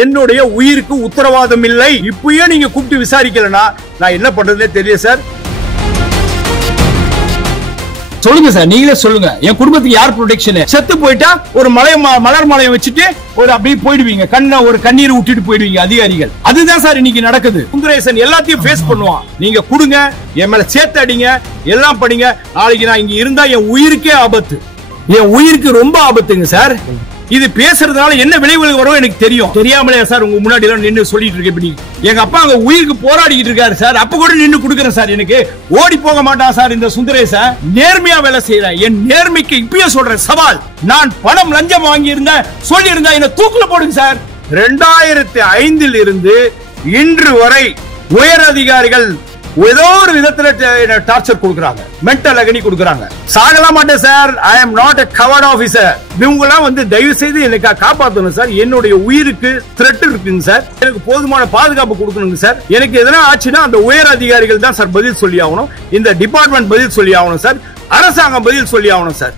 என்னுடைய உயிருக்கு உத்தரவாதம் இல்லை. இப்பயே நீங்க கூப்பிட்டு விசாரிக்கலனா நான் என்ன பண்றதுனே தெரியல சார். சொல்லுங்க சார், நீங்களே சொல்லுங்க. என் குடும்பத்துக்கு யார் ப்ரொடெக்ஷன்? செத்து போயிட்டா ஒரு மலர் மலையம் வச்சுட்டு ஒரு அப்படியே போயிடுவீங்க, ஒரு கண்ணீர் விட்டுட்டு போயிடுவீங்க அதிகாரிகள். அதுதான் சார் இன்னைக்கு நடக்குது. சுந்தரேசன் எல்லாத்தையும் ஃபேஸ் பண்ணுவான். நீங்க கொடுங்க, என் மேல சேர்த்து அடிங்க, எல்லாம் படிங்க. நாளைக்கு நான் இங்க இருந்தா என் உயிருக்கே ஆபத்து, என் உயிருக்கு ரொம்ப ஆபத்துங்க சார். இது பேசுறதுனால என்ன விளைவுகள் வரும் எனக்கு தெரியும். தெரியாமலே சார் உங்க முன்னாடி எல்லாம் நின்று சொல்லிட்டு இருக்கேன். எங்க அப்பா அங்க உயிருக்கு போராடிட்டு இருக்காரு சார். அப்ப கூட நின்று கொடுக்குறேன் சார். எனக்கு ஓடி போக மாட்டான் சார் இந்த சுந்தரேசன். நேர்மையா வேலை செய்யறேன். என் நேர்மைக்கு இப்பயே சொல்றேன் சவால். நான் பணம் லஞ்சம் வாங்கி இருந்தேன் சொல்லி இருந்தா என்ன தூக்குல போடுங்க சார். 2005 இருந்து இன்று வரை உயர் அதிகாரிகள் ஏதோ ஒரு விதத்துல டார்ச்சர் கொடுக்கறாங்க, மென்டல் அகனி கொடுக்கறாங்க. சாகலாம் மாட்டேன் sir. I am not a covert officer. இவங்க எல்லாம் வந்து தயவு செய்து எனக்கு காப்பாற்றணும் சார். என்னுடைய உயிருக்கு த்ரெட் இருக்குங்க சார். எனக்கு போதுமான பாதுகாப்பு கொடுக்கணுங்க சார். எனக்கு எதனா ஆச்சுன்னா அந்த உயர் அதிகாரிகள் தான் சார் பதில் சொல்லி ஆகணும். இந்த டிபார்ட்மெண்ட் பதில் சொல்லி ஆகணும் சார். அரசாங்கம் பதில் சொல்லி ஆகணும் சார்.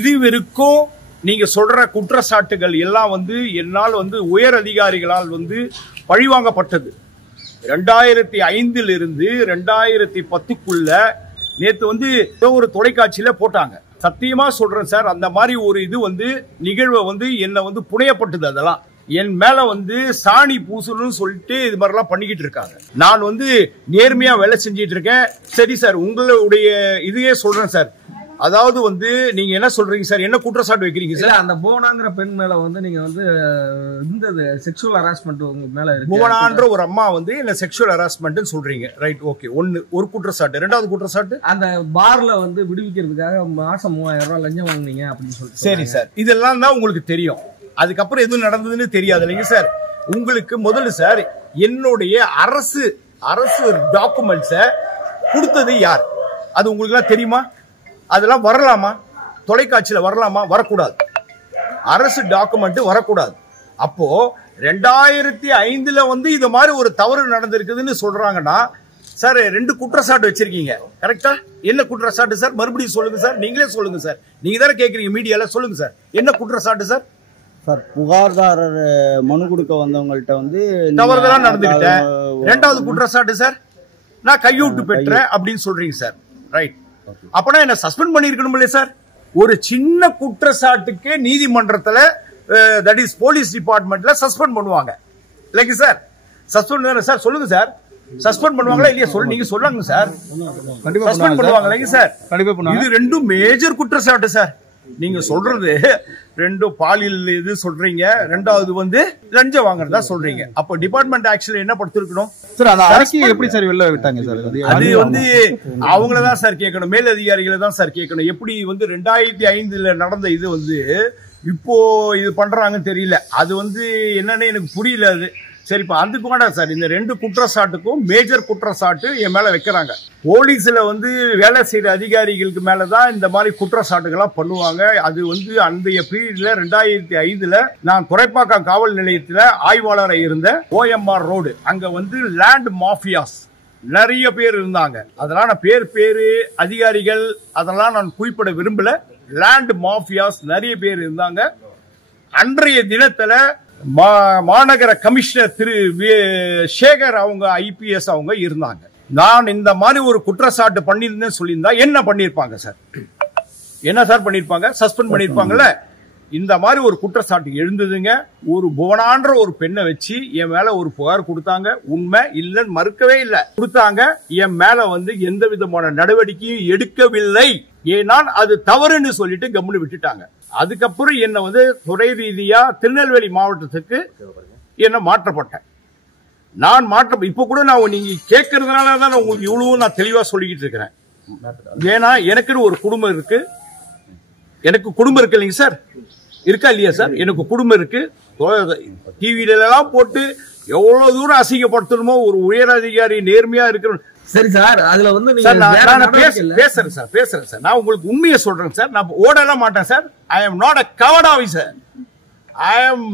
இது வரைக்கும் நீங்க சொல்ற குற்றச்சாட்டுகள் எல்லாம் வந்து என்னால் வந்து உயர் அதிகாரிகளால் வந்து பழிவாங்கப்பட்டது. 2005 இருந்து 2010 நேத்து வந்து ஒரு தொலைக்காட்சியில போட்டாங்க. சத்தியமா சொல்றேன் சார், அந்த மாதிரி ஒரு இது வந்து நிகழ்வை வந்து என்ன வந்து புனையப்பட்டது. அதெல்லாம் என் மேல வந்து சாணி பூசணும்னு சொல்லிட்டு இது மாதிரிலாம் பண்ணிக்கிட்டு இருக்காங்க. நான் வந்து நேர்மையா வேலை செஞ்சிட்டு இருக்கேன். சரி சார், உங்களுடைய இதையே சொல்றேன் சார். அதாவது வந்து நீங்க என்ன சொல்றீங்க சார்? என்ன குற்றச்சாட்டு வைக்கிறீங்க சார்? அந்த புவனாங்கிற பெண் மேல வந்து நீங்க வந்து இந்த செக்ஷுவல் ஹராஸ்மெண்ட் உங்க மேல இருக்கு. புவனான்ற ஒரு அம்மா வந்து என்ன செக்ஷுவல் ஹராஸ்மெண்ட் சொல்றீங்க, ரைட்? ஓகே, ஒரு குற்றச்சாட்டு. இரண்டாவது குற்றச்சாட்டு, அந்த பார்ல வந்து விடுவிக்கிறதுக்காக மாசம் 3000 ரூபாய் லஞ்சம் வாங்குனீங்க அப்படின்னு சொல்லிட்டு. சரி சார், இதெல்லாம் தான் உங்களுக்கு தெரியும். அதுக்கப்புறம் எதுவும் நடந்ததுன்னு தெரியாது இல்லைங்க சார் உங்களுக்கு? முதல்ல சார், என்னுடைய அரசு டாக்குமெண்ட்ஸை கொடுத்தது யார்? அது உங்களுக்கு எல்லாம் தெரியுமா? அதெல்லாம் வரலாமா? தொலைக்காட்சியில வரலாமா? வரக்கூடாது. அரசு டாக்குமெண்ட் வரக்கூடாது. அப்போ 2005 வந்து இது மாதிரி ஒரு தவறு நடந்திருக்குதுன்னு சொல்றாங்கன்னா சார், 2 குற்றச்சாட்டு வச்சிருக்கீங்க, கரெக்டா? என்ன குற்றச்சாட்டு சார்? மறுபடியும் சொல்லுங்க சார். நீங்களே சொல்லுங்க சார். நீங்க தானே கேக்குறீங்க மீடியால. சொல்லுங்க சார், என்ன குற்றச்சாட்டு சார்? சார், புகார்தாரர் மனு கொடுக்க வந்தவங்கள்ட்ட வந்து தவறுதலா நடந்துக்கிட்டேன். 2வது குற்றச்சாட்டு சார், நான் கையூட்டு பெற்றேன் அப்படின்னு சொல்றீங்க சார், ரைட்? அப்பனா என்ன சஸ்பெண்ட் பண்ணிருக்கணும் இல்லையா சார்? ஒரு சின்ன குற்றச்சாட்டுக்கு நீதிமன்றத்துல தட் இஸ் போலீஸ் டிபார்ட்மெண்ட்ல சஸ்பெண்ட் பண்ணுவாங்க இல்லைங்க சார்? சஸ்பெண்ட் சார், சொல்லுங்க சார். சஸ்பெண்ட் பண்ணுவாங்களா இல்லையா? நீங்க சொல்லுங்க சார். சஸ்பெண்ட் பண்ணுவாங்க இல்லைங்க சார்? இது 2 மேஜர் குற்றச்சாட்டு சார். நீங்க சொல்றது 2 பாலியல் இது சொல்றீங்க, 2வது வந்து லஞ்சம் வாங்குறதா சொல்றீங்க. அப்ப டிபார்ட்மெண்ட் ஆக்சுவலி என்ன படுத்திருக்கணும் சார்? அந்த அறிக்கையை எப்படி சார் வெளில விட்டாங்க சார்? அது வந்து அவங்களதான் சார் கேட்கணும், மேல் அதிகாரிகளை தான் சார் கேட்கணும். எப்படி வந்து 2005 நடந்த இது வந்து இப்போ இது பண்றாங்கன்னு தெரியல. அது வந்து என்னன்னு எனக்கு புரியல. அது சரிப்பா, அதுக்கு வேண்டாம் சார். இந்த 2 குற்றச்சாட்டுக்கும் மேஜர் குற்றச்சாட்டு என் மேல வைக்கிறாங்க. போலீஸ்ல வந்து வேலை செய்யற அதிகாரிகளுக்கு மேலதான் இந்த மாதிரி குற்றச்சாட்டுகள்லாம் பண்ணுவாங்க. அது வந்து அந்த பீரியட்ல 2005 நான் துறைப்பாக்கம் காவல் நிலையத்துல ஆய்வாளரை இருந்த OMR ரோடு, அங்க வந்து லேண்ட் மாஃபியாஸ் நிறைய பேர் இருந்தாங்க. அதெல்லாம் நான் பேரு அதிகாரிகள் அதெல்லாம் நான் குறிப்பிட விரும்பல. லேண்ட் மாஃபியாஸ் நிறைய பேர் இருந்தாங்க. அன்றைய தினத்துல மாநகர கமிஷனர் திரு சேகர் அவங்க IPS அவங்க இருந்தாங்க. நான் இந்த மாதிரி ஒரு குற்றச்சாட்டு பண்ணிருந்தேன்னு சொல்லியிருந்தா என்ன பண்ணிருப்பாங்க சார்? என்ன சார் பண்ணிருப்பாங்க? சஸ்பெண்ட் பண்ணிருப்பாங்கல்ல. இந்த மாதிரி ஒரு குற்றச்சாட்டு எழுந்ததுங்க. ஒரு புவனான்ற ஒரு பெண்ணை வச்சு என் மேல ஒரு புகார் கொடுத்தாங்க. உண்மை இல்லைன்னு மறுக்கவே இல்லை, கொடுத்தாங்க. என் மேல வந்து எந்த விதமான நடவடிக்கையும் எடுக்கவில்லை. ஏன்னா அது தவறுன்னு சொல்லிட்டு கம்முன்னு விட்டுட்டாங்க. அதுக்கப்புறம் என்ன வந்து துறை ரீதியா திருநெல்வேலி மாவட்டத்துக்கு என்ன மாற்றப்பட்டேன். நான் இப்ப கூட நான் நீங்க கேட்கறதுனால தான் உங்களுக்கு இவ்வளவு நான் தெளிவா சொல்லிக்கிட்டு இருக்கிறேன். ஏன்னா எனக்குன்னு ஒரு குடும்பம் இருக்கு. எனக்கு குடும்பம் இருக்கு இல்லைங்க சார்? இருக்கா இல்லையா சார்? எனக்கு குடும்பம் இருக்கு. டிவில எல்லாம் போட்டு எவ்வளவு தூரம் அசிங்கப்படுத்தணுமோ ஒரு உயர் அதிகாரி நேர்மையா இருக்கிற. சரி சார், அதுல வந்து பேசுறேன் சார். நான் உங்களுக்கு உண்மையை சொல்றேன் சார். நான் ஓடலாம் மாட்டேன் sir. I am not a covert officer. I am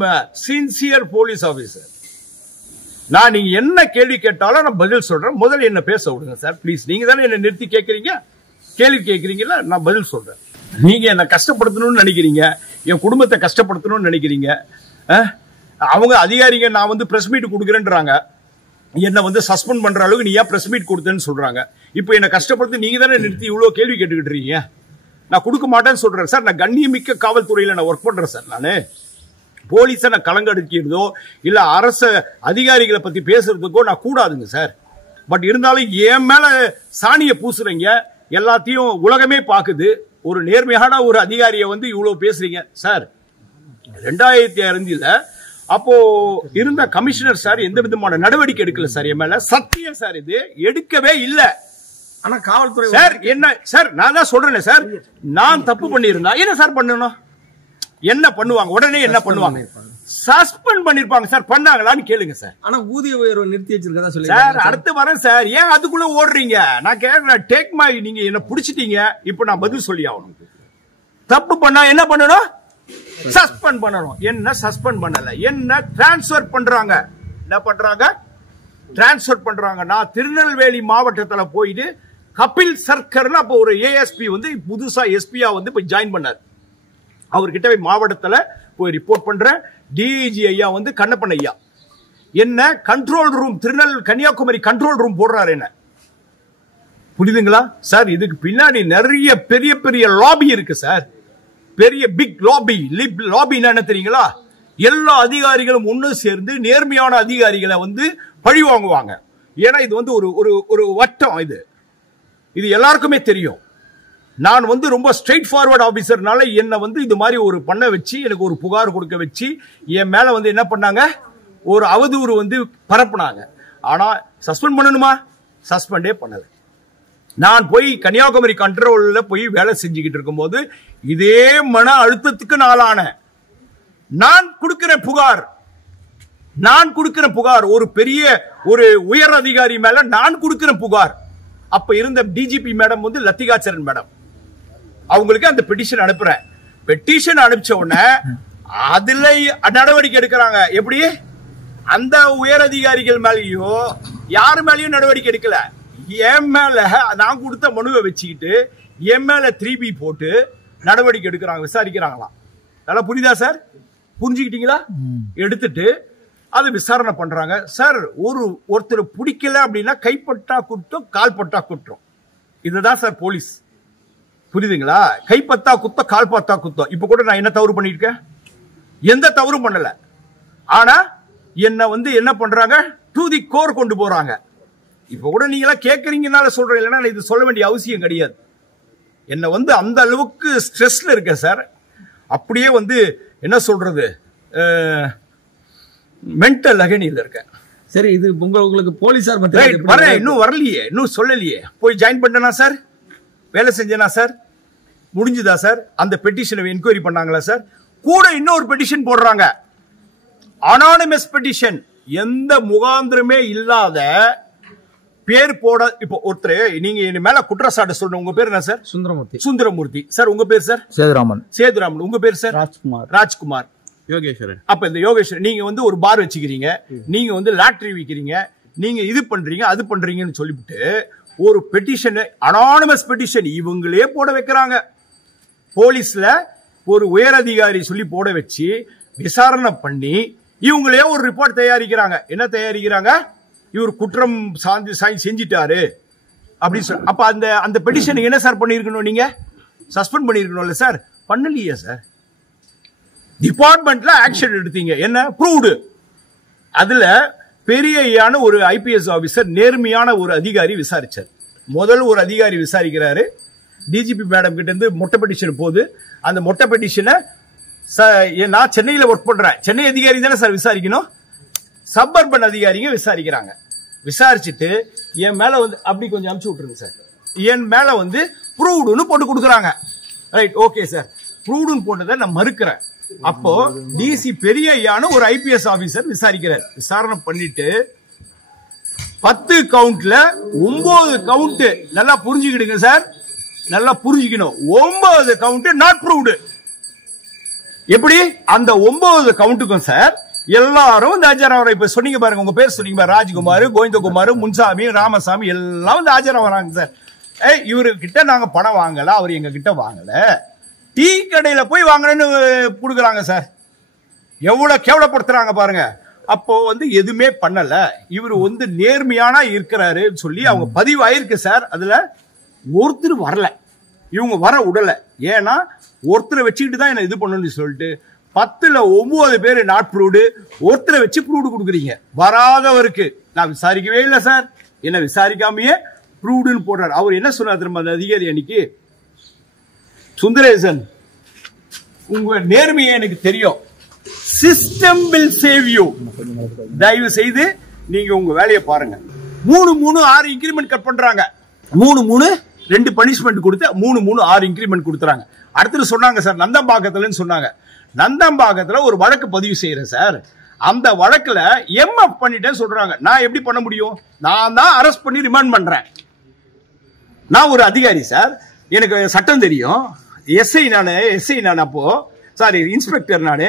sincere police officer. நான் நீங்க என்ன கேள்வி கேட்டாலும் நான் பதில் சொல்றேன். முதல்ல என்ன பேச விடுங்க சார் ப்ளீஸ். நீங்க தானே என்ன நிறுத்தி கேட்கறீங்க, கேள்வி கேட்கறீங்களா? நான் பதில் சொல்றேன். நீங்க என்ன கஷ்டப்படுத்தணும்னு நினைக்கிறீங்க, என் குடும்பத்தை கஷ்டப்படுத்தணும்னு நினைக்கிறீங்க. அவங்க அதிகாரிங்க நான் வந்து பிரஸ் மீட் கொடுக்குறேன்றாங்க, என்ன வந்து சஸ்பெண்ட் பண்ற அளவுக்கு நீ ஏன் பிரஸ் மீட் கொடுத்தேன்னு சொல்றாங்க. இப்போ என்ன கஷ்டப்படுத்தி நீங்க தானே நிறுத்தி இவ்வளவு கேள்வி கேட்டுக்கிட்டு இருக்கீங்க. நான் கொடுக்க மாட்டேன்னு சொல்றேன் சார். நான் கண்ணியமிக்க காவல்துறையில நான் ஒர்க் பண்றேன் சார். நானு போலீஸை நான் கலங்கடிக்கிறதோ இல்ல அரசு அதிகாரிகளை பத்தி பேசுறதுக்கோ நான் கூடாதுங்க சார். பட் இருந்தாலும் என் மேல சாணியை பூசுறீங்க, எல்லாத்தையும் உலகமே பாக்குது. ஒரு நேர்மையான ஒரு அதிகாரியை வந்து இவ்வளவு பேசுறீங்க சார். 2005 அப்போ இருந்த கமிஷனர் சார் எந்த விதமான நடவடிக்கை எடுக்கல சார். என் மேல சத்தியம் சார், இது எடுக்கவே இல்லை. ஆனா காவல்துறை சார் என்ன சார், நான் தான் சொல்றேன் சார், நான் தப்பு பண்ணிருந்தா என்ன சார் பண்ணணும்? என்ன பண்ணுவாங்க? உடனே என்ன பண்ணுவாங்க? சஸ்பெண்ட் பண்ணிருப்பாங்க சார். பண்ணாங்களான்னு கேளுங்க சார். ஆனா ஊதிய உயர்வு நிறுத்தி வச்சிருக்கதா சொல்லி சார். அடுத்து வரேன் சார். ஏன் அதுக்குள்ள ஓடுறீங்க? நான் கேட்கிறேன். டேக் மை, நீங்க என்ன புடிச்சிட்டீங்க, இப்ப நான் பதில் சொல்லி ஆகணும். தப்பு பண்ணா என்ன பண்ணணும்? சஸ்பெண்ட் பண்ணணும். என்ன சஸ்பெண்ட் பண்ணல, என்ன டிரான்ஸ்பர் பண்றாங்க. என்ன பண்றாங்க? டிரான்ஸ்பர் பண்றாங்க. நான் திருநெல்வேலி மாவட்டத்துல போயிட்டு கபில் சர்க்கர்னு அப்போ ஒரு ஏஎஸ்பி வந்து புதுசா எஸ்பியா வந்து போய் ஜாயின் பண்ணார். அவர்கிட்ட போய் மாவட்டத்துல போய் ரிப்போர்ட் பண்றேன். டிஐஜி ஐயா வந்து கண்ணப்பன் ஐயா என்ன control room Kanyakumari control room போடுறாரு. என்ன புரியுதுங்களா சார்? இதுக்கு பின்னாடி நிறைய பெரிய பெரிய லாபி இருக்கு சார். பெரிய பிக் லாபி. என்ன தெரியுங்களா? எல்லா அதிகாரிகளும் ஒன்னு சேர்ந்து நேர்மையான அதிகாரிகளை வந்து பழி வாங்குவாங்க. ஏன்னா இது வந்து ஒரு வட்டம். இது எல்லாருக்குமே தெரியும். நான் வந்து ரொம்ப ஸ்ட்ரெயிட் ஃபார்வர்ட் ஆபீசர்னால என்ன வந்து இது மாதிரி ஒரு பண்ண வச்சு எனக்கு ஒரு புகார் கொடுக்க வச்சு என் மேல வந்து என்ன பண்ணாங்க, ஒரு அவதூறு வந்து பரப்புனாங்க. ஆனா சஸ்பெண்ட் பண்ணணுமா? சஸ்பெண்டே பண்ணல. நான் போய் கன்னியாகுமரி கண்ட்ரோல்ல போய் வேலை செஞ்சுக்கிட்டு இருக்கும் போது இதே மன அழுத்தத்துக்கு நாளான நான் கொடுக்கிற புகார் ஒரு பெரிய ஒரு உயர் அதிகாரி மேல நான் கொடுக்கிற புகார். அப்ப இருந்த டிஜிபி மேடம் வந்து லத்திகாச்சரன் மேடம், அவங்களுக்கு அந்த பெட்டிஷன் அனுப்புறேன். பெட்டிஷன் அனுப்பிச்ச உடனே அதுல நடவடிக்கை எடுக்கிறாங்க. எப்படி? அந்த உயர் அதிகாரிகள் மேலேயோ யாரு மேலேயும் நடவடிக்கை எடுக்கல. என் மேல நான் கொடுத்த மனுவை வச்சுக்கிட்டு என் மேல 3B போட்டு நடவடிக்கை எடுக்கிறாங்க, விசாரிக்கிறாங்களாம். நல்லா புரியுதா சார்? புரிஞ்சுக்கிட்டீங்களா? எடுத்துட்டு அது விசாரணை பண்றாங்க சார். ஒருத்தர் பிடிக்கல அப்படின்னா கைப்பட்டா குற்றம், கால்பட்டா குற்றம். இதுதான் சார் போலீஸ். புரியுதுங்களா? கைப்பத்தா குத்தம், கால்பத்தா குத்தம். இப்ப கூட நான் என்ன தவறு பண்ணிருக்கேன்? எந்த தவறும் பண்ணல. ஆனா என்ன வந்து என்ன பண்றாங்க, டு தி கோர் கொண்டு போறாங்க. இப்ப கூட நீங்க எல்லாம் கேட்கறீங்கனால சொல்றேன், இல்லைன்னா இது சொல்ல வேண்டிய அவசியம் கிடையாது. என்ன வந்து அந்த அளவுக்கு ஸ்ட்ரெஸ்ல இருக்க சார். அப்படியே வந்து என்ன சொல்றது, மென்டல் அகனியில் இருக்க. சரி, இது உங்களுக்கு போலீசார் வரேன், இன்னும் வரலையே, இன்னும் சொல்லலையே. போய் ஜாயின் பண்ணனா சார்? வேலை செஞ்சனா சார்? முடிஞ்சுதா சார்? அந்த பெட்டிஷனை என்கொயரி பண்ணாங்களா சார்? கூட இன்னொரு பெட்டிஷன் போடுறாங்க, அனானிமஸ் பெட்டிஷன். எந்த முகாந்திரமே இல்லாத பேர் போட. இப்போ ஒருத்தர் நீங்க என் மேல குற்றச்சாட்டு சொல்லணும். உங்க பேர் என்ன சார்? சுந்தரமூர்த்தி சார். உங்க பேர் சார்? சேதுராமன். உங்க பேர் சார்? ராஜ்குமார். யோகேஸ்வரன். அப்ப இந்த யோகேஸ்வரன் நீங்க வந்து ஒரு பார் வச்சுக்கிறீங்க, நீங்க வந்து லாட்டரி விக்கிறீங்க, நீங்க இது பண்றீங்க அது பண்றீங்கன்னு சொல்லிவிட்டு ஒரு பெட்டிஷன், அனானிமஸ் பெட்டிஷன் இவங்களே போட வைக்கிறாங்க. போலீஸ்ல ஒரு உயர் அதிகாரி சொல்லி போட வச்சு விசாரணை பண்ணி இவங்களே ஒரு ரிப்போர்ட் தயாரிக்கிறாங்க. என்ன தயாரிக்கிறாங்க? இவர் குற்றம் செஞ்சிட்டாரு அப்படின்னு சொல்லி. அப்ப அந்த பெட்டிஷன் என்ன சார் பண்ணிருக்கணும்? நீங்க சஸ்பெண்ட் பண்ணிருக்கணும்ல சார்? பண்ணலையே சார். டிபார்ட்மெண்ட்ல ஆக்ஷன் எடுத்தீங்க. என்ன ப்ரூவ்டு? அதுல பெரிய ஒரு ஐபிஎஸ் ஆபீசர், நேர்மையான ஒரு அதிகாரி விசாரிச்சார். முதல் ஒரு அதிகாரி விசாரிக்கிறாரு. டிஜிபி மேடம் கிட்ட இருந்து மொட்டை பெட்டிஷன் போகுது. அந்த மொட்டை பெட்டிஷனை நான் சென்னையில ஒர்க் பண்றேன், சென்னை அதிகாரி தானே சார் விசாரிக்கணும். சப்பர்பன் அதிகாரிங்க விசாரிக்கிறாங்க. விசாரிச்சுட்டு என் மேல வந்து அப்படி கொஞ்சம் அனுப்பிச்சு விட்டுருங்க சார். என் மேல வந்து ப்ரூவ்டுன்னு போட்டு கொடுக்குறாங்க. ரைட், ஓகே சார், ப்ரூவ்டுன்னு போட்டதை நான் மறுக்கிறேன். அப்போ டிசி பெரியயான ஒரு ஐபிஎஸ் ஆபீசர் விசாரிக்கிறார். விசாரணை பண்ணிட்டு 10 கவுண்ட்ல 9 கவுண்ட், நல்லா புரிஞ்சுக்கிடுங்க சார், நல்லா புரிஞ்சுக்கணும். 9 கவுண்ட் நாட் ப்ரூவ்டு. எப்படி? அந்த 9 கவுண்ட்டுக்கும் சார் எல்லாரும் இந்த ஆஜராவரம். இப்ப சொன்னீங்க பாருங்க, உங்க பேர் சொன்னீங்க பாருங்க, ராஜ்குமார், கோவிந்தகுமார், முன்சாமி, ராமசாமி எல்லாம் வந்து ஆஜராவறாங்க சார். இவரு கிட்ட நாங்க பணம் வாங்கல, அவர் எங்க கிட்ட வாங்கல, டீ கடையில போய் வாங்கணும்னு கொடுக்குறாங்க சார். எவ்வளவு கேவலப்படுத்துறாங்க பாருங்க. அப்போ வந்து எதுவுமே பண்ணல, இவர் வந்து நேர்மையான இருக்கிறாரு சொல்லி அவங்க பதிவு ஆயிருக்கு சார். அதுல ஒருத்தர் வரல, இவங்க வர விடல. ஏன்னா ஒருத்தரை வச்சுக்கிட்டு தான் என்ன இது பண்ணணும்னு சொல்லிட்டு 10ல் 9 பேர் நாட் ப்ரூவ்டு, ஒருத்தரை வச்சு ப்ரூவ்டு கொடுக்குறீங்க. வராதவருக்கு நான் விசாரிக்கவே இல்லை சார், என்ன விசாரிக்காமையே ப்ரூவ்டுன்னு போடுறாரு. அவர் என்ன சொன்னார் திரும்ப அந்த அதிகாரி அன்னைக்கு, சுந்தரேசன் உங்க நேர்மையை எனக்கு தெரியும், சிஸ்டம் வில் சேவ் யூ, தயவு செய்து நீங்க உங்க வேலையை பாருங்க. 3-3-6 இன்கிரிமெண்ட் கட் பண்றாங்க. 3-3-2 பனிஷ்மெண்ட் கொடுத்து 3-3-6 இன்கிரிமெண்ட் கொடுத்துறாங்க. அடுத்து சொன்னாங்க சார் நந்தம்பாக்கத்துல சொன்னாங்க. நந்தம்பாக்கத்துல ஒரு வழக்கு பதிவு செய்யறேன் சார், அந்த வழக்குல எம்எஃப் பண்ணிட்டேன்னு சொல்றாங்க. நான் எப்படி பண்ண முடியும்? நான் தான் அரெஸ்ட் பண்ணி ரிமாண்ட் பண்றேன். நான் ஒரு அதிகாரி சார், எனக்கு சட்டம் தெரியும். எஸ்ஐ நான் அப்போ சாரி இன்ஸ்பெக்டர், நான்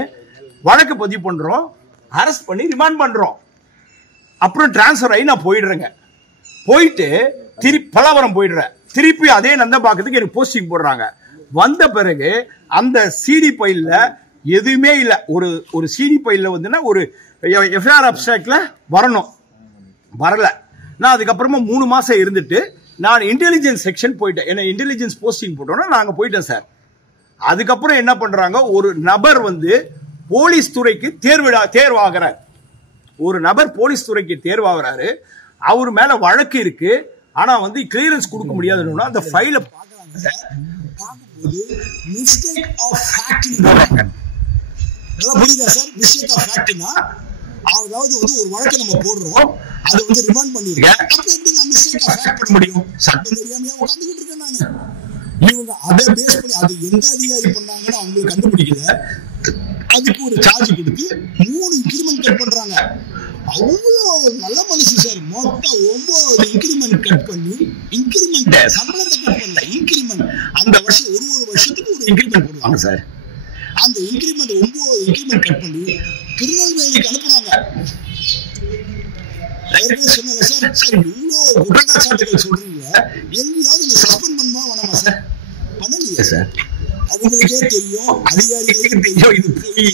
வழக்கு பதிவு பண்றோம், அரெஸ்ட் பண்ணி ரிமாண்ட் பண்றோம். அப்புறம் டிரான்ஸ்பர் ஆகி நான் போயிடுறேங்க. போயிட்டு திருப்பி பலவரம் போயிடுறேன். திருப்பி அதே நந்தம்பாக்கத்துக்கு எனக்கு போஸ்டிங் போடுறாங்க. வந்த பிறகு அந்த சிடி பைல்ல எதுவுமே இல்லை. ஒரு சிடி பைல்ல வந்துன்னா ஒரு எஃப்ஐஆர் அப்ஸ்ட்ராக்ட்ல வரணும், வரல. நான் அதுக்கப்புறமா 3 மாசம் இருந்துட்டு நான் இன்டெலிஜென்ஸ் செக்ஷன் போயிட்டேன். என்ன இன்டெலிஜென்ஸ் போஸ்டிங் போட்டோம்னா நாங்க போயிட்டேன் சார். அதுக்கப்புறம் என்ன பண்றாங்க, ஒரு நபர் வந்து போலீஸ் துறைக்கு தேர்வாகிறார். ஒரு நபர் போலீஸ் துறைக்கு தேர்வாகிறாரு. அவர் மேல வழக்கு இருக்கு, ஆனா வந்து கிளியரன்ஸ் கொடுக்க முடியாதுன்னு அந்த ஃபைலை பார்க்கறாங்க சார். பார்க்கும்போது மிஸ்டேக் ஆஃப் ஃபேக்ட்னு போடுறாங்க. நல்லா புரியுதா சார்? மிஸ்டேக் ஆஃப் ஃபேக்ட்னா அதாவது வந்து ஒரு வழக்கை நம்ம போடுறோம், அதை வந்து ரிமாண்ட் பண்ணிருக்கேன். அப்ப எப்படி நான் மிஸ்டேக் ஆஃப் ஃபேக்ட் பண்ண முடியும்? சட்டம் தெரியாமையா உட்காந்துக்கிட்டு இருக்கேன் நானு. இவங்க அதை பேஸ் பண்ணி அது எந்த அதிகாரி பண்ணாங்கன்னு அவங்களுக்கு கண்டுபிடிக்கல. அதுக்கு ஒரு சார்ஜ் கொடுத்து 3 இன்கிரிமெண்ட் கட் பண்றாங்க. அவ்வளவு நல்ல மனசு சார். மொத்தம் 9 இன்கிரிமெண்ட் கட் பண்ணி, இன்கிரிமெண்ட் சம்பளத்தை கட் பண்ணல, இன்கிரிமெண்ட் அந்த வருஷம் ஒரு வருஷத்துக்கு ஒரு இன்கிரிமெண்ட் போடுவாங்க சார். அந்த இன்கிரிமெண்ட் 9 இன்கிரிமெண்ட் கட் பண்ணி திருநெல்வேலிக்கு அனுப்புறாங்க. சொன்னாங்க சார், சார் இவ்வளவு குற்றச்சாட்டுகள் சொல்றீங்க, எங்கேயாவது சஸ்பெண்ட் பண்ணுமா வேணாமா சார்? பண்ணலையே சார். அவங்களுக்கே தெரியும், அதிகாரிகளுக்கு தெரியும் இது போய்.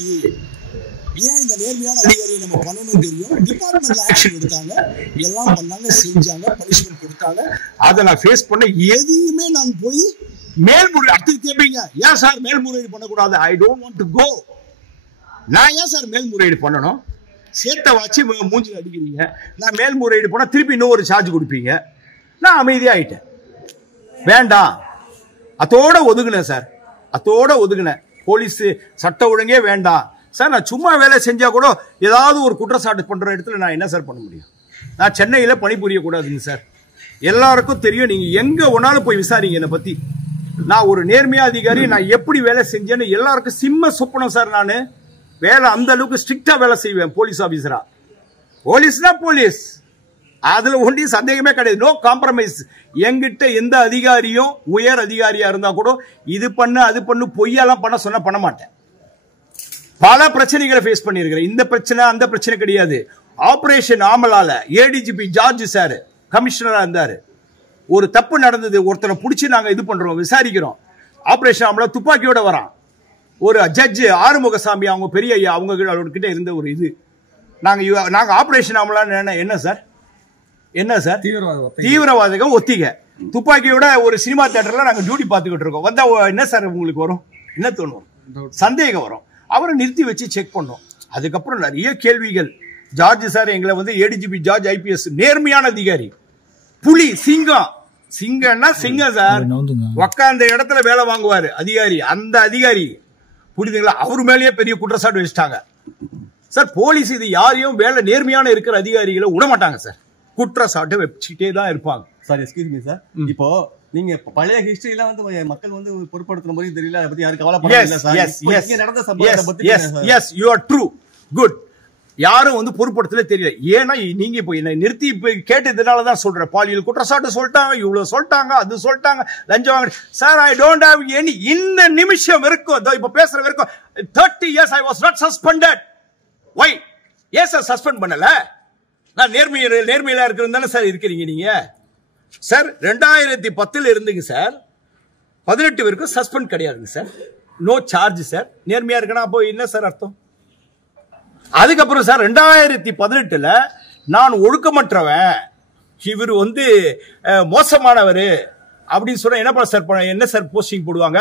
ஏன் இந்த நேர்மையான அதிகாரியை நம்ம பண்ணணும் தெரியும். டிபார்ட்மெண்ட்ல ஆக்ஷன் எடுத்தாங்க, எல்லாம் பண்ணாங்க, செஞ்சாங்க, பனிஷ்மெண்ட் கொடுத்தாங்க. அதை நான் ஃபேஸ் பண்ண எதையுமே நான் போய் மேல்முறை அடுத்து கேட்பீங்க, ஏன் சார் மேல்முறையீடு பண்ணக்கூடாது? I don't want to go. நான் ஏன் சார் மேல்முறையீடு பண்ணணும்? சேட்டை வச்சு மூஞ்சில் அடிக்கிறீங்க. நான் மேல்முறையீடு போனால் திருப்பி இன்னொரு சார்ஜ் கொடுப்பீங்க. நான் அமைதியாயிட்டேன், வேண்டாம், அதோட ஒதுங்கினேன் சார், அதோட ஒதுங்கினேன். போலீஸ் சட்ட ஒழுங்கே வேண்டாம் சார். நான் சும்மா வேலை செஞ்சா கூட ஏதாவது ஒரு குற்றச்சாட்டு பண்ற இடத்துல நான் என்ன சார் பண்ண முடியும்? நான் சென்னையில பணிபுரியக்கூடாதுங்க சார். எல்லாருக்கும் தெரியும், நீங்க எங்க ஒன்னாலும் போய் விசாரிங்க என்னை பத்தி. நான் ஒரு நேர்மையா அதிகாரி, நான் எப்படி வேலை செஞ்சேன்னு எல்லாருக்கும் சிம்ம சொப்பனம் சார். நான் வேலை அந்த அளவுக்கு ஸ்ட்ரிக்டா வேலை செய்வேன் போலீஸ் ஆபீசரா. போலீஸ்னா போலீஸ், அதுல ஒன்றியும் சந்தேகமே கிடையாது. No compromise. என்கிட்ட எந்த அதிகாரியும் உயர் அதிகாரியா இருந்தா கூட இது பண்ணு அது பண்ணு பொய்யெல்லாம் பண்ண சொன்னா பண்ண மாட்டேன். பல பிரச்சனைகளை ஃபேஸ் பண்ணியிருக்கிறேன். இந்த பிரச்சனை அந்த பிரச்சனை கிடையாது. ஆபரேஷன் ஆமலால ஏடிஜிபி ஜார்ஜ் சார் கமிஷனரா இருந்தாரு. ஒரு தப்பு நடந்தது, ஒருத்தனை பிடிச்சி நாங்க இது பண்றோம், விசாரிக்கிறோம். ஆபரேஷன் ஆமலா துப்பாக்கியோட வரான். ஒரு ஜட்ஜ் ஆறுமுகசாமி, அவங்க பெரிய ஐயா, அவங்க கிட்ட இருந்த ஒரு இது. நாங்க ஆபரேஷன் ஆமலான்னு என்ன சார்? என்ன சார்? தீவிரவாதிகள் ஒத்திகை. துப்பாக்கியோட ஒரு சினிமா தியேட்டர்ல நாங்க டியூட்டி பார்த்துக்கிட்டு இருக்கோம். வந்தா என்ன சார் உங்களுக்கு வரும்? என்ன தோணும்? சந்தேகம் வரும். அவரை நிறுத்தி வச்சு செக் பண்ணோம். அதுக்கப்புறம் நிறைய கேள்விகள். ஜார்ஜ் சார் எங்களை வந்து ஏடிஜிபி ஜார்ஜ் ஐபிஎஸ் நேர்மையான அதிகாரி, புலி, சிங்கம். சிங்கம்னா சிங்கம் சார், உக்காந்த இடத்துல வேலை வாங்குவாரு அதிகாரி. அந்த அதிகாரி புரியுதுங்களா? அவரு மேலேயே பெரிய குற்றச்சாட்டு வச்சுட்டாங்க சார். போலீஸ் இது யாரையும் வேலை நேர்மையான இருக்கிற அதிகாரிகளை விட மாட்டாங்க சார், குற்றச்சாட்டு வச்சுட்டே தான் இருப்பாங்க சார். எக்ஸ்கியூஸ் மீ சார், இப்போ நீங்க பழைய ஹிஸ்டரியில வந்து மக்கள் வந்து பொறுப்படுத்துற மாதிரி தெரியல, அதை பத்தி யாரும் கவலைப்படல சார். இங்க நடந்த சம்பவத்தை பத்தி yes you are true good. யாரும் வந்து பொறுப்படுத்தல தெரியல. ஏன்னா நீங்க இப்போ என்ன நிறுத்தி இப்ப கேட்டதுனால தான் சொல்றேன். பாலியல் குற்றச்சாட்டு சொல்லிட்டாங்க, இவ்வளவு சொல்லிட்டாங்க, அது சொல்லிட்டாங்க, லஞ்சம் வாங்க sir. I don't have any. இந்த நிமிஷம் வரைக்கும் இப்ப பேசுற வரைக்கும் 30 years I was not suspended. Why? ஏன் சார் சஸ்பெண்ட் பண்ணல? நான் நேர்மையில இருக்கிறது சார் இருக்கிறீங்க நீங்க சார். 2010 இருந்துங்க சார், 18 வரைக்கும் சஸ்பெண்ட் கிடையாதுங்க சார். No charge sir. நேர்மையா இருக்கணும். அப்போ என்ன சார் அர்த்தம்? அதுக்கப்புறம் சார் 2018 நான் ஒழுக்கமற்றவன், இவர் வந்து மோசமானவர் அப்படின்னு சொன்னா என்ன சார் போஸ்டிங் போடுவாங்க?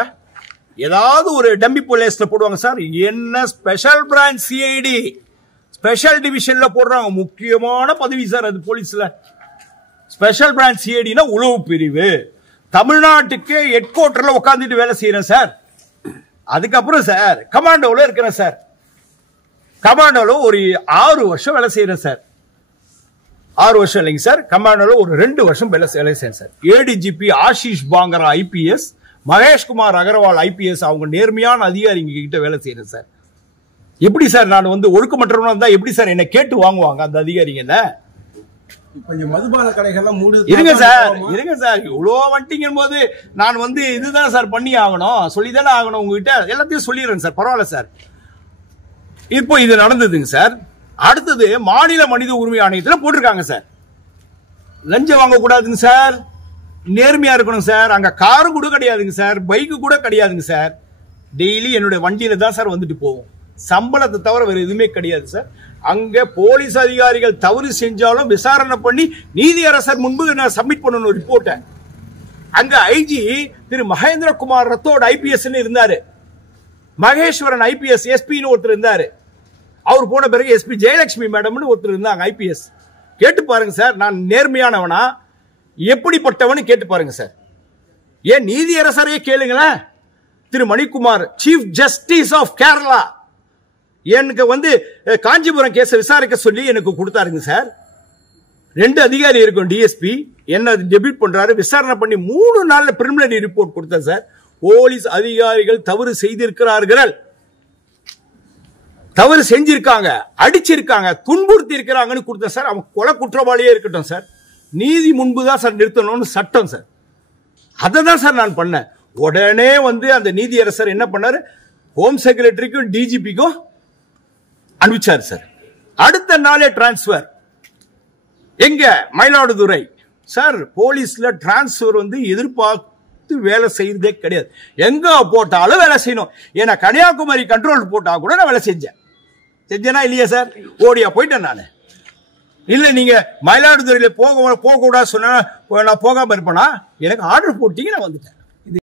ஏதாவது ஒரு டம்மி போலீஸ்ல போடுவாங்க சார். என்ன ஸ்பெஷல் பிரான்ச் சிஐடி ஸ்பெஷல் டிவிஷன்ல போடுறாங்க. முக்கியமான பதவி சார் அது போலீஸ்ல. ஸ்பெஷல் பிரான்ச் சிஐடினா உளவு பிரிவு. தமிழ்நாட்டுக்கு ஹெட் குவார்டர்ல உட்காந்துட்டு வேலை செய்யறேன் சார். அதுக்கப்புறம் சார் கமாண்டோல இருக்கிறேன் சார். கமாண்டோல ஒரு 6 வருஷம் வேலை செய்யறேன் சார். 6 வருஷம் இல்லைங்க சார், கமாண்டோல ஒரு 2 வருஷம் வேலை செய்யறேன் sir. ADGP Ashish Pangra IPS, Maheshkumar Agarwal IPS, அவங்க நேர்மையான அதிகாரிங்க கிட்ட வேலை செய்யறேன் சார். எப்படி சார் நான் வந்து ஒழுக்கமற்றவனா இருந்தா எப்படி சார் என்ன கேட்டு வாங்குவாங்க அந்த அதிகாரிங்க? மதுபான கடைகள்லாம் மூடு. இருங்க சார் இவ்வளோ வண்டிங்கும் போது நான் வந்து இதுதான் சார் பண்ணி ஆகணும், சொல்லிதானே ஆகணும் உங்ககிட்ட. எல்லாத்தையும் சொல்லிடுறேன் சார், பரவாயில்ல சார். இப்போ இது நடந்ததுங்க சார். அடுத்தது மாநில மனித உரிமை ஆணையத்தில் போட்டிருக்காங்க சார், லஞ்சம் வாங்க கூடாதுங்க சார், நேர்மையா இருக்கணும் சார். அங்க காரும் கூட கிடையாதுங்க சார், பைக்கு கூட கிடையாதுங்க சார். டெய்லி என்னுடைய வண்டியில தான் சார் வந்துட்டு போவோம். சம்பளத்தை தவிர வேற எதுவுமே கிடையாது சார். அங்க போலீஸ் அதிகாரிகள் தவறு செஞ்சாலும் விசாரணை பண்ணி நீதியரசர் முன்பு நான் சப்மிட் பண்ணணும் ரிப்போர்ட்டை. அங்க ஐஜி திரு மகேந்திரகுமார் ரத்தோட் ஐபிஎஸ் இருந்தாரு, மகேஸ்வரன் ஐபிஎஸ் எஸ்பின்னு ஒருத்தர் இருந்தாரு. அவர் போன பிறகு எஸ்பி ஜெயலட்சுமி மேடம்னு ஒருத்தர் இருந்தாங்க ஐபிஎஸ். கேட்டு பாருங்க சார், நான் நேர்மையானவனா எப்படிப்பட்டவனு கேட்டு பாருங்க சார். ஏன் நீதியரசரையே கேளுங்களேன். திரு Manikumar chief justice of Kerala எனக்கு வந்து காஞ்சிபுரம் கேஸை விசாரிக்க சொல்லி எனக்கு கொடுத்தாருங்க சார். 2 அதிகாரி இருக்கும் டிஎஸ்பி, என்ன டெபியூட் பண்றாரு, விசாரணை பண்ணி 3 நாள்ல பிரிலிமினரி ரிப்போர்ட் கொடுத்தேன் சார். போலீஸ் அதிகாரிகள் தவறு செய்திருக்கிறார்கள், தவறு செஞ்சிருக்காங்க, அடிச்சிருக்காங்க, துன்புறுத்தி இருக்கிறாங்கன்னு கொடுத்தேன் சார். அவன் கொலை குற்றவாளியே இருக்கட்டும் சார், நீதி முன்புதான் சார் நிறுத்தணும்னு சட்டம் சார். அதை தான் சார் நான் பண்ணேன். உடனே வந்து அந்த நீதியரசர் என்ன பண்ணாரு, ஹோம் செக்ரட்டரிக்கும் டிஜிபிக்கும் அனுப்பிச்சார் சார். அடுத்த நாளே டிரான்ஸ்பர். எங்க மயிலாடுதுறை சார். போலீஸ்ல டிரான்ஸ்பர் வந்து எதிர்பார்த்து வேலை செய்யறதே கிடையாது. எங்க போட்டாலும் வேலை செய்யணும். ஏன்னா கன்னியாகுமரி கண்ட்ரோல் போட்டா கூட நான் வேலை செஞ்சேனா இல்லையா சார்? ஓடியா போயிட்டேன் நான். இல்ல நீங்க மயிலாடுதுறையில போக கூடாது சொன்னா நான் போகாம இருப்பேனா? எனக்கு ஆர்டர் போட்டீங்க, நான் வந்துட்டேன்.